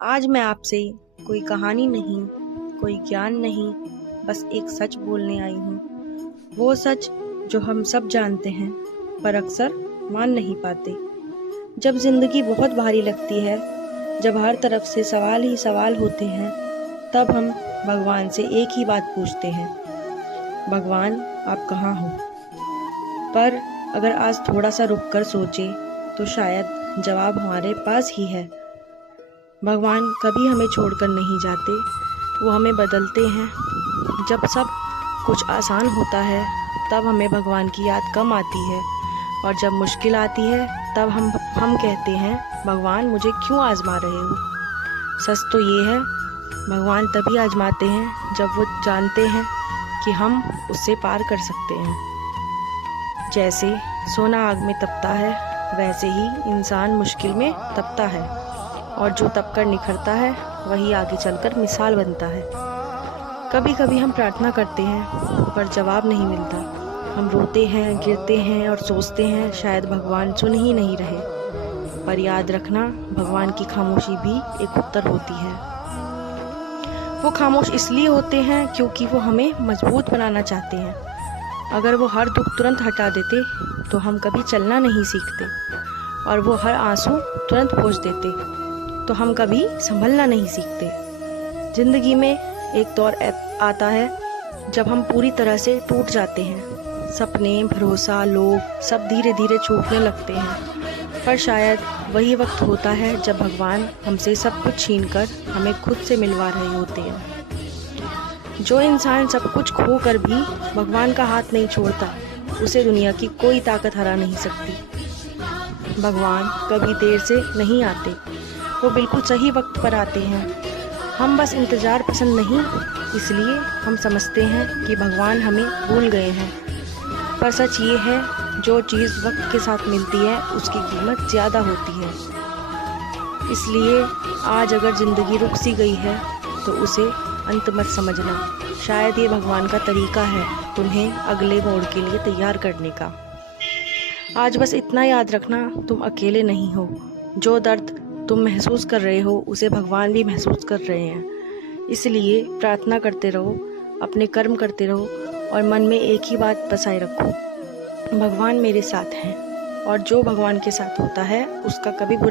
आज मैं आपसे कोई कहानी नहीं, कोई ज्ञान नहीं, बस एक सच बोलने आई हूँ। वो सच जो हम सब जानते हैं, पर अक्सर मान नहीं पाते। जब जिंदगी बहुत भारी लगती है, जब हर तरफ से सवाल ही सवाल होते हैं, तब हम भगवान से एक ही बात पूछते हैं, भगवान आप कहाँ हो? पर अगर आज थोड़ा सा रुक कर सोचे, तो शायद जवाब हमारे पास ही है। भगवान कभी हमें छोड़कर नहीं जाते, वो हमें बदलते हैं। जब सब कुछ आसान होता है, तब हमें भगवान की याद कम आती है, और जब मुश्किल आती है, तब हम कहते हैं, भगवान मुझे क्यों आजमा रहे हो? सच तो ये है, भगवान तभी आजमाते हैं जब वो जानते हैं कि हम उससे पार कर सकते हैं। जैसे सोना आग में तपता है, वैसे ही इंसान मुश्किल में तपता है, और जो तपकर निखरता है वही आगे चलकर मिसाल बनता है। कभी कभी हम प्रार्थना करते हैं, पर जवाब नहीं मिलता। हम रोते हैं, गिरते हैं और सोचते हैं शायद भगवान सुन ही नहीं रहे। पर याद रखना, भगवान की खामोशी भी एक उत्तर होती है। वो खामोश इसलिए होते हैं क्योंकि वो हमें मजबूत बनाना चाहते हैं। अगर वो हर दुख तुरंत हटा देते तो हम कभी चलना नहीं सीखते, और वो हर आंसू तुरंत पोंछ देते तो हम कभी संभलना नहीं सीखते। जिंदगी में एक दौर आता है जब हम पूरी तरह से टूट जाते हैं। सपने, भरोसा, लोग सब धीरे धीरे छूटने लगते हैं। पर शायद वही वक्त होता है जब भगवान हमसे सब कुछ छीनकर हमें खुद से मिलवा रहे होते हैं। जो इंसान सब कुछ खो कर भी भगवान का हाथ नहीं छोड़ता, उसे दुनिया की कोई ताकत हरा नहीं सकती। भगवान कभी देर से नहीं आते, वो बिल्कुल सही वक्त पर आते हैं। हम बस इंतज़ार पसंद नहीं, इसलिए हम समझते हैं कि भगवान हमें भूल गए हैं। पर सच ये है, जो चीज़ वक्त के साथ मिलती है उसकी कीमत ज़्यादा होती है। इसलिए आज अगर ज़िंदगी रुक सी गई है तो उसे अंत मत समझना। शायद ये भगवान का तरीका है तुम्हें अगले मोड़ के लिए तैयार करने का। आज बस इतना याद रखना, तुम अकेले नहीं हो। जो दर्द तुम महसूस कर रहे हो उसे भगवान भी महसूस कर रहे हैं। इसलिए प्रार्थना करते रहो, अपने कर्म करते रहो, और मन में एक ही बात बसाए रखो, भगवान मेरे साथ हैं, और जो भगवान के साथ होता है उसका कभी बुरा